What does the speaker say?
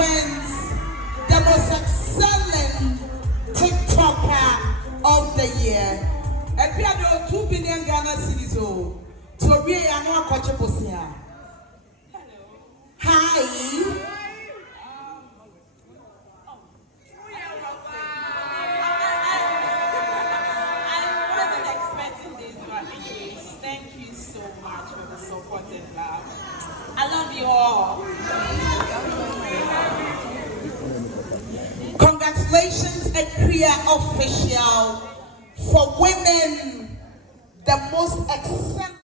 wins the most excellent TikToker of the year. Ekua 2 billion Ghana cedis. So we are now Koche Bosia. Hi. I love you all. Congratulations, Ekua official, for winning the most excellent.